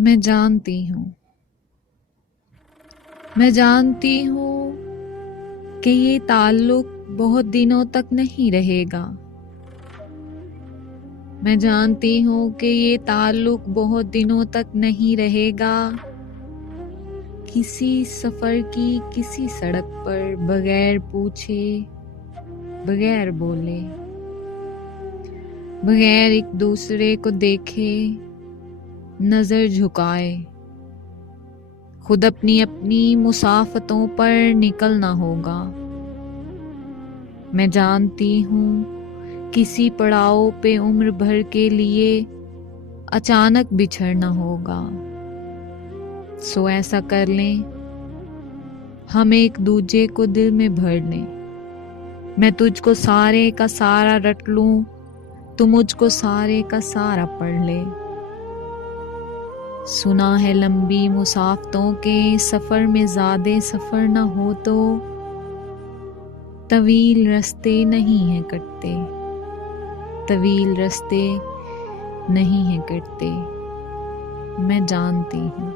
मैं जानती हूँ, मैं जानती हूँ कि ये ताल्लुक बहुत दिनों तक नहीं रहेगा। मैं जानती हूँ कि ये ताल्लुक बहुत दिनों तक नहीं रहेगा। किसी सफर की किसी सड़क पर बगैर पूछे, बगैर बोले, बगैर एक दूसरे को देखे, नजर झुकाए, खुद अपनी अपनी मुसाफतों पर निकलना होगा। मैं जानती हूँ किसी पड़ाव पे उम्र भर के लिए अचानक बिछड़ना होगा। सो ऐसा कर लें, हम एक दूजे को दिल में भर लें। मैं तुझको सारे का सारा रट लूं, तू मुझको सारे का सारा पढ़ ले। सुना है लंबी मुसाफतों के सफर में ज़्यादा सफर न हो तो तवील रास्ते नहीं हैं कटते, तवील रास्ते नहीं हैं कटते। मैं जानती हूँ।